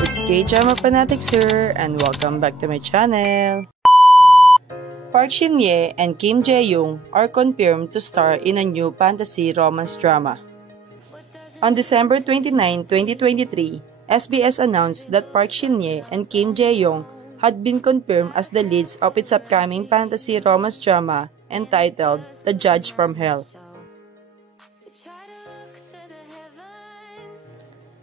It's K-Drama Fanatics here, and welcome back to my channel. Park Shin-hye and Kim Jae-young are confirmed to star in a new fantasy romance drama. On December 29, 2023, SBS announced that Park Shin-hye and Kim Jae-young had been confirmed as the leads of its upcoming fantasy romance drama entitled The Judge from Hell.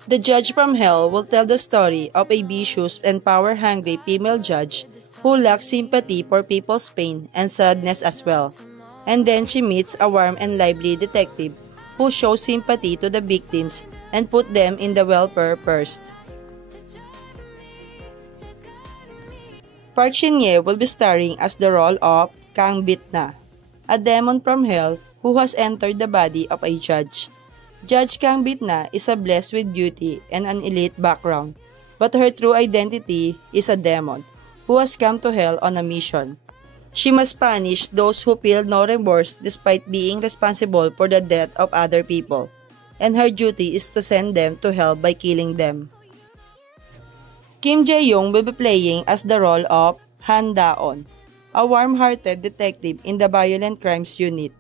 The Judge from Hell will tell the story of a vicious and power-hungry female judge who lacks sympathy for people's pain and sadness as well. And then she meets a warm and lively detective who shows sympathy to the victims and put them in the welfare first. Park Shin-hye will be starring as the role of Kang Bit-na, a demon from hell who has entered the body of a judge. Judge Kang Bit-na is blessed with beauty and an elite background, but her true identity is a demon who has come to hell on a mission. She must punish those who feel no remorse despite being responsible for the death of other people, and her duty is to send them to hell by killing them. Kim Jae-young will be playing as the role of Han Da-on, a warm-hearted detective in the Violent Crimes Unit.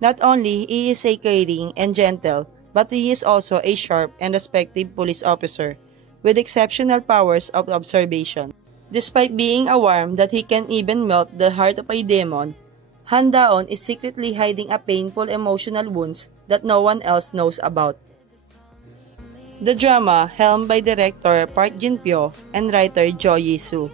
Not only he is a caring and gentle, but he is also a sharp and respected police officer with exceptional powers of observation. Despite being a worm that he can even melt the heart of a demon, Han Da-on is secretly hiding a painful emotional wounds that no one else knows about. The drama, helmed by director Park Jin-pyo and writer Jo Yi-soo.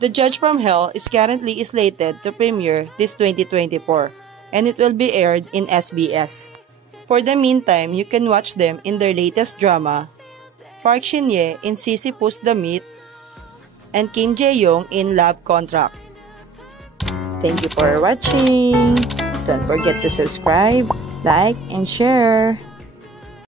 The Judge from Hell is currently slated to premiere this 2024, and it will be aired in SBS. For the meantime, you can watch them in their latest drama, Park Shin-hye in Sisyphus the Myth, and Kim Jae-young in Love Contract. Thank you for watching. Don't forget to subscribe, like, and share.